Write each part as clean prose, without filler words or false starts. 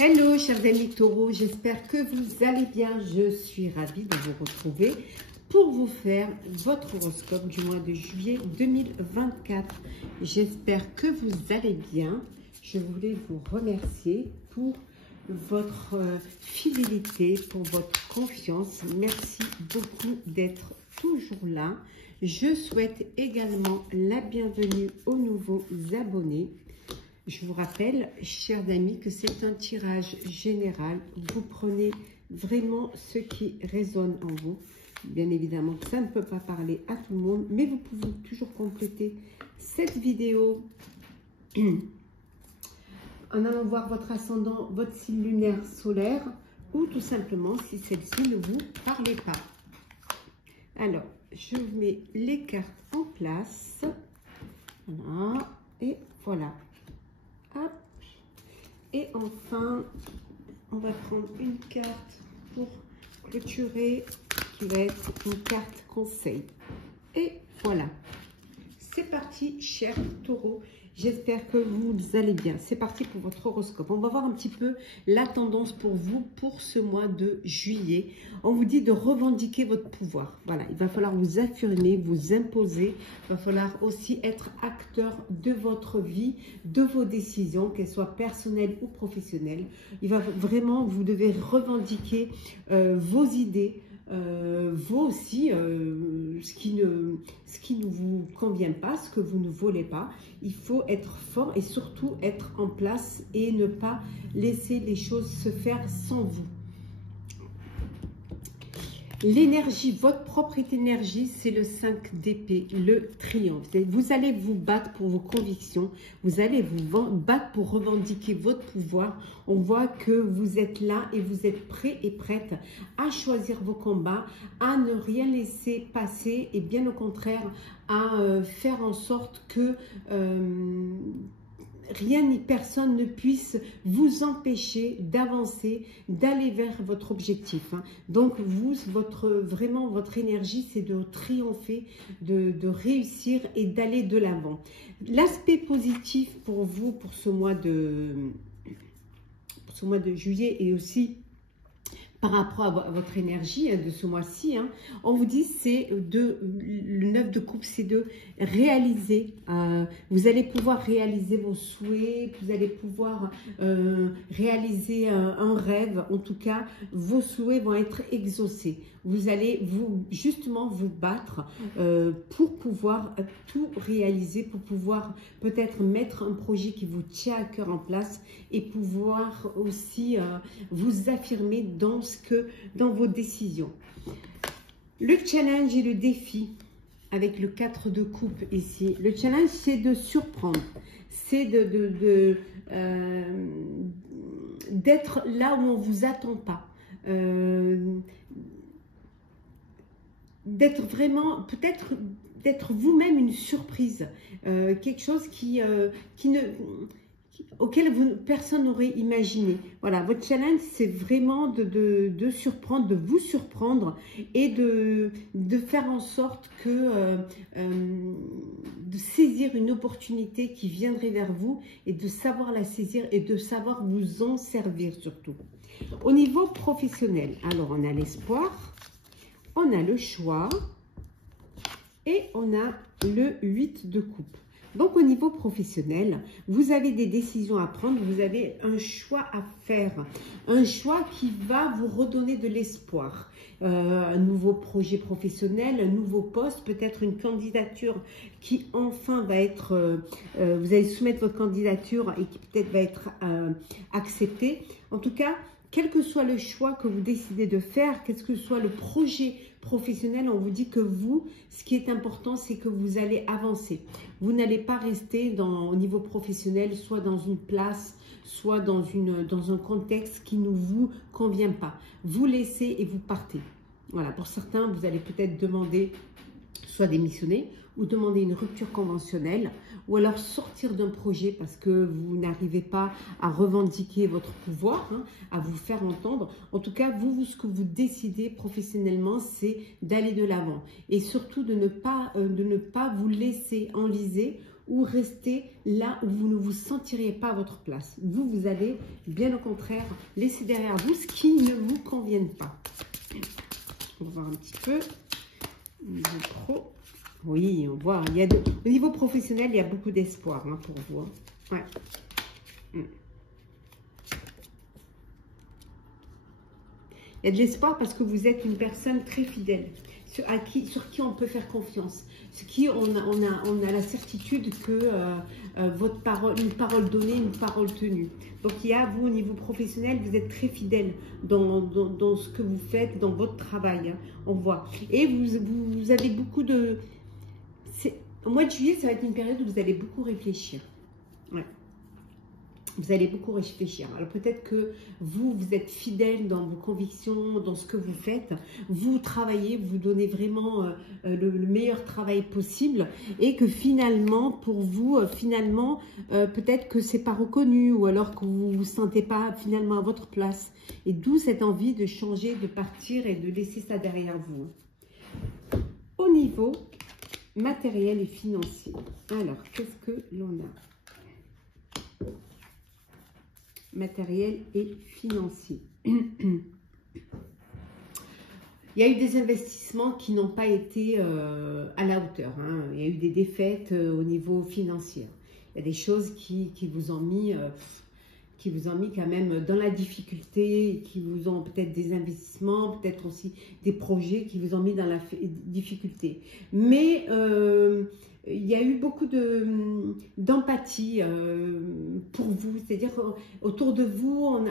Hello chers amis taureaux, j'espère que vous allez bien. Je suis ravie de vous retrouver pour vous faire votre horoscope du mois de juillet 2024. J'espère que vous allez bien. Je voulais vous remercier pour votre fidélité, pour votre confiance. Merci beaucoup d'être toujours là. Je souhaite également la bienvenue aux nouveaux abonnés. Je vous rappelle, chers amis, que c'est un tirage général. Vous prenez vraiment ce qui résonne en vous. Bien évidemment, ça ne peut pas parler à tout le monde, mais vous pouvez toujours compléter cette vidéo en allant voir votre ascendant, votre signe lunaire solaire, ou tout simplement si celle-ci ne vous parle pas. Alors, je mets les cartes en place. Voilà, et voilà. Hop. Et enfin, on va prendre une carte pour clôturer, qui va être une carte conseil. Et voilà. C'est parti, chers taureaux. J'espère que vous allez bien. C'est parti pour votre horoscope. On va voir un petit peu la tendance pour vous pour ce mois de juillet. On vous dit de revendiquer votre pouvoir. Voilà, il va falloir vous affirmer, vous imposer. Il va falloir aussi être acteur de votre vie, de vos décisions, qu'elles soient personnelles ou professionnelles. Il va vraiment, vous devez revendiquer vos idées. Vous aussi, ce qui ne vous convient pas, ce que vous ne voulez pas. Il faut être fort et surtout être en place et ne pas laisser les choses se faire sans vous. L'énergie, votre propre énergie, c'est le 5 d'épée, le triomphe. Vous allez vous battre pour vos convictions, vous allez vous battre pour revendiquer votre pouvoir. On voit que vous êtes là et vous êtes prêts et prêtes à choisir vos combats, à ne rien laisser passer et bien au contraire à faire en sorte que rien ni personne ne puisse vous empêcher d'avancer, d'aller vers votre objectif. Donc vous, vraiment votre énergie, c'est de triompher, de réussir et d'aller de l'avant. L'aspect positif pour vous, pour ce mois de juillet et aussi par rapport à votre énergie de ce mois-ci, on vous dit c'est le 9 de coupe, c'est de réaliser. Vous allez pouvoir réaliser vos souhaits, vous allez pouvoir réaliser un rêve. En tout cas, vos souhaits vont être exaucés. Vous allez justement vous battre pour pouvoir tout réaliser, pour pouvoir peut-être mettre un projet qui vous tient à cœur en place et pouvoir aussi vous affirmer dans vos décisions. Le challenge et le défi avec le 4 de coupe ici. Le challenge, c'est de surprendre. C'est d'être là où on ne vous attend pas. D'être vraiment, peut-être d'être vous-même une surprise. Quelque chose auquel personne n'aurait imaginé. Voilà, votre challenge, c'est vraiment de surprendre, de vous surprendre et de faire en sorte que de saisir une opportunité qui viendrait vers vous et de savoir la saisir et de savoir vous en servir surtout. Au niveau professionnel, alors on a l'espoir, on a le choix et on a le 8 de coupe. Donc, au niveau professionnel, vous avez des décisions à prendre, vous avez un choix à faire, un choix qui va vous redonner de l'espoir. Un nouveau projet professionnel, un nouveau poste, peut-être une candidature qui enfin va être, vous allez soumettre votre candidature et qui peut-être va être acceptée. En tout cas, quel que soit le choix que vous décidez de faire, quel que soit le projet professionnel, on vous dit que vous, ce qui est important, c'est que vous allez avancer. Vous n'allez pas rester au niveau professionnel, soit dans une place, soit dans un contexte qui ne vous convient pas. Vous laissez et vous partez. Voilà, pour certains, vous allez peut-être demander soit démissionner ou demander une rupture conventionnelle ou alors sortir d'un projet parce que vous n'arrivez pas à revendiquer votre pouvoir, à vous faire entendre. En tout cas, ce que vous décidez professionnellement, c'est d'aller de l'avant et surtout de ne pas vous laisser enliser ou rester là où vous ne vous sentirez pas à votre place. Vous allez, bien au contraire, laisser derrière vous ce qui ne vous convient pas. On va voir un petit peu. Au niveau pro. Oui, on voit. Au niveau professionnel, il y a beaucoup d'espoir hein, pour vous. Hein. Ouais. Il y a de l'espoir parce que vous êtes une personne très fidèle, sur qui on peut faire confiance, sur qui on a la certitude que votre parole, une parole donnée, une parole tenue. Donc il y a, vous, au niveau professionnel, vous êtes très fidèle dans ce que vous faites, dans votre travail, hein, on voit. Et vous avez beaucoup de... Au mois de juillet, ça va être une période où vous allez beaucoup réfléchir. Ouais. Vous allez beaucoup réfléchir. Alors peut-être que vous êtes fidèle dans vos convictions, dans ce que vous faites. Vous travaillez, vous donnez vraiment le meilleur travail possible. Et que finalement, pour vous, peut-être que c'est pas reconnu. Ou alors que vous ne vous sentez pas finalement à votre place. Et d'où cette envie de changer, de partir et de laisser ça derrière vous. Au niveau matériel et financier. Alors, qu'est-ce que l'on a ? Matériel et financier. Il y a eu des investissements qui n'ont pas été à la hauteur. Hein. Il y a eu des défaites au niveau financier. Il y a des choses qui vous ont mis quand même dans la difficulté, qui vous ont peut-être des investissements, peut-être aussi des projets qui vous ont mis dans la difficulté. Mais il y a eu beaucoup d'empathie pour vous, c'est-à-dire autour de vous, on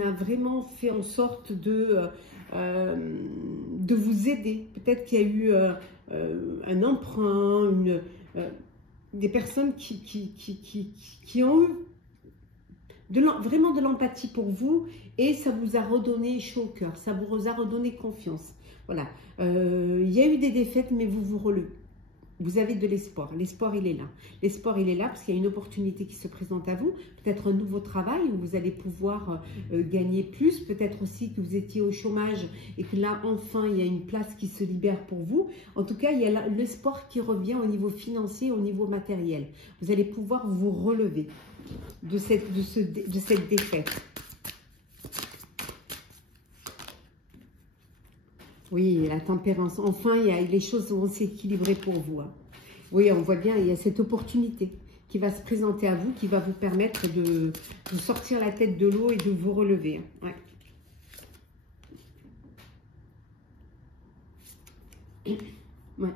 a vraiment fait en sorte de vous aider. Peut-être qu'il y a eu un emprunt, des personnes qui ont eu vraiment de l'empathie pour vous et ça vous a redonné chaud au cœur, ça vous a redonné confiance. Voilà, il y a eu des défaites, mais vous relevez. Vous avez de l'espoir. L'espoir, il est là. L'espoir, il est là parce qu'il y a une opportunité qui se présente à vous. Peut-être un nouveau travail où vous allez pouvoir gagner plus. Peut-être aussi que vous étiez au chômage et que là, enfin, il y a une place qui se libère pour vous. En tout cas, il y a l'espoir qui revient au niveau financier, au niveau matériel. Vous allez pouvoir vous relever de cette défaite. Oui, la tempérance. Enfin, les choses vont s'équilibrer pour vous. Hein. Oui, on voit bien, il y a cette opportunité qui va se présenter à vous, qui va vous permettre de sortir la tête de l'eau et de vous relever. Hein. Ouais. Ouais.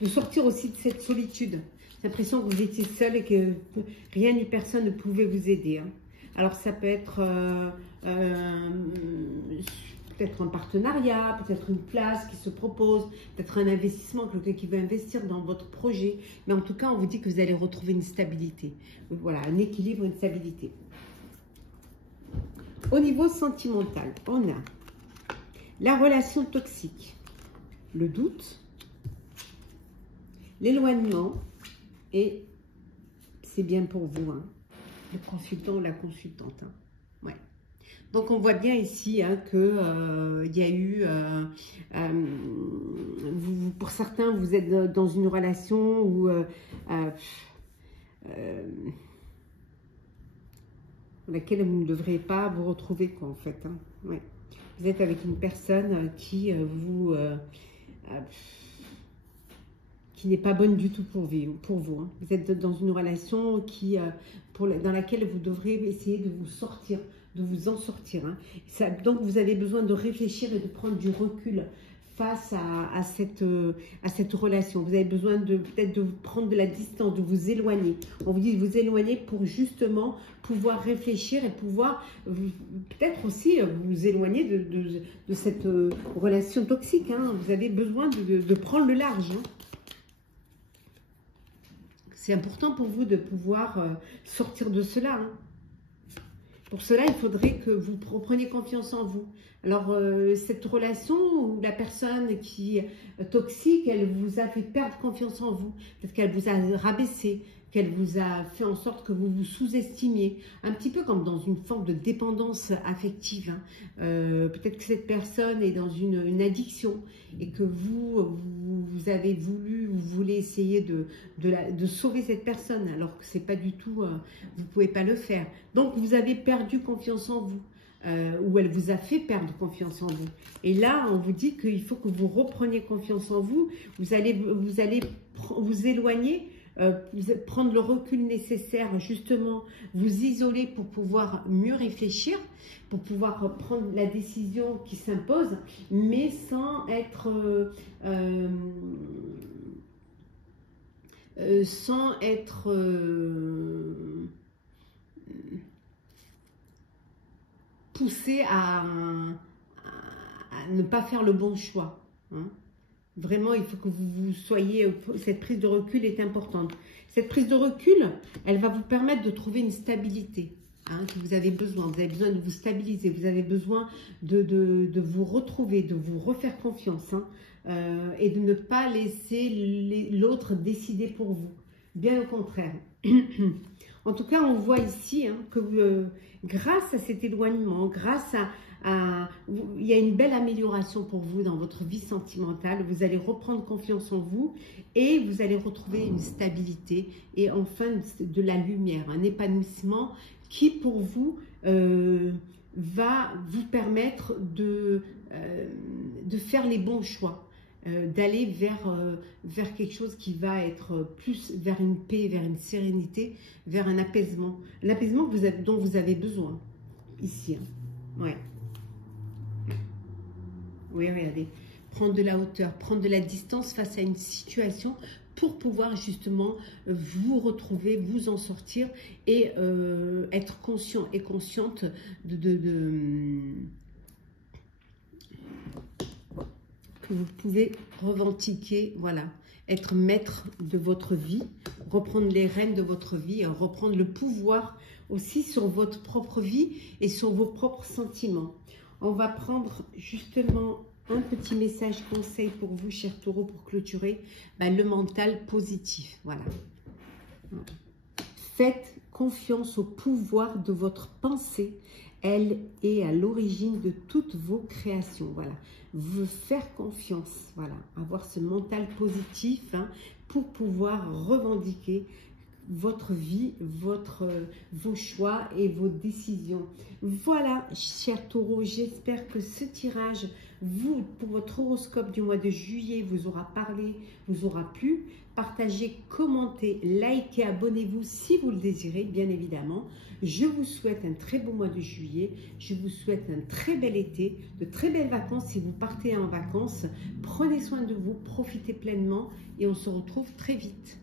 De sortir aussi de cette solitude. J'ai l'impression que vous étiez seul et que rien ni personne ne pouvait vous aider. Hein. Alors ça peut être peut-être un partenariat, peut-être une place qui se propose, peut-être un investissement, quelqu'un qui veut investir dans votre projet. Mais en tout cas, on vous dit que vous allez retrouver une stabilité. Voilà, un équilibre, une stabilité. Au niveau sentimental, on a la relation toxique, le doute, l'éloignement et c'est bien pour vous, hein. Le consultant ou la consultante. Hein. Ouais. Donc, on voit bien ici hein, que y a eu, pour certains, vous êtes dans une relation où dans laquelle vous ne devrez pas vous retrouver, quoi, en fait. Hein. Ouais. Vous êtes avec une personne qui qui n'est pas bonne du tout pour vous. Hein. Vous êtes dans une relation dans laquelle vous devrez essayer de vous sortir, de vous en sortir. Hein. Donc, vous avez besoin de réfléchir et de prendre du recul face à cette relation. Vous avez besoin peut-être de prendre de la distance, de vous éloigner. On vous dit de vous éloigner pour justement pouvoir réfléchir et pouvoir peut-être aussi vous éloigner de cette relation toxique. Hein. Vous avez besoin de prendre le large. Hein. C'est important pour vous de pouvoir sortir de cela. Hein. Pour cela, il faudrait que vous preniez confiance en vous. Alors, cette relation où la personne qui est toxique, elle vous a fait perdre confiance en vous. Peut-être qu'elle vous a rabaissé. qu'elle vous a fait en sorte que vous vous sous-estimiez, un petit peu comme dans une forme de dépendance affective. Hein. Peut-être que cette personne est dans une addiction et que vous avez voulu, vous voulez essayer de sauver cette personne, alors que c'est pas du tout, vous pouvez pas le faire. Donc vous avez perdu confiance en vous. Ou elle vous a fait perdre confiance en vous. Et là, on vous dit qu'il faut que vous repreniez confiance en vous. Vous allez vous éloigner, prendre le recul nécessaire, justement, vous isoler pour pouvoir mieux réfléchir, pour pouvoir prendre la décision qui s'impose, mais sans être... poussé à ne pas faire le bon choix. Hein. Vraiment, il faut que vous soyez... Cette prise de recul est importante. Cette prise de recul, elle va vous permettre de trouver une stabilité hein, que vous avez besoin. Vous avez besoin de vous stabiliser. Vous avez besoin de vous retrouver, de vous refaire confiance. Hein, et de ne pas laisser l'autre décider pour vous. Bien au contraire. En tout cas, on voit ici hein, que grâce à cet éloignement, grâce il y a une belle amélioration pour vous dans votre vie sentimentale. Vous allez reprendre confiance en vous et vous allez retrouver une stabilité et enfin de la lumière, un épanouissement qui pour vous va vous permettre de faire les bons choix. D'aller vers quelque chose qui va être plus vers une paix, vers une sérénité, vers un apaisement dont vous avez besoin ici. Hein. Ouais. Oui, regardez, prendre de la hauteur, prendre de la distance face à une situation pour pouvoir justement vous retrouver, vous en sortir et être conscient et consciente vous pouvez revendiquer, voilà, être maître de votre vie, reprendre les rênes de votre vie, reprendre le pouvoir aussi sur votre propre vie et sur vos propres sentiments. On va prendre justement un petit message conseil pour vous, chers taureaux, pour clôturer le mental positif. Voilà. Faites confiance au pouvoir de votre pensée. Elle est à l'origine de toutes vos créations. Voilà. Vous faire confiance. Voilà. Avoir ce mental positif hein, pour pouvoir revendiquer votre vie, vos choix et vos décisions. Voilà, chers taureaux, j'espère que ce tirage, pour votre horoscope du mois de juillet, vous aura parlé, vous aura plu. Partagez, commentez, likez, abonnez-vous si vous le désirez, bien évidemment. Je vous souhaite un très beau mois de juillet. Je vous souhaite un très bel été, de très belles vacances si vous partez en vacances. Prenez soin de vous, profitez pleinement et on se retrouve très vite.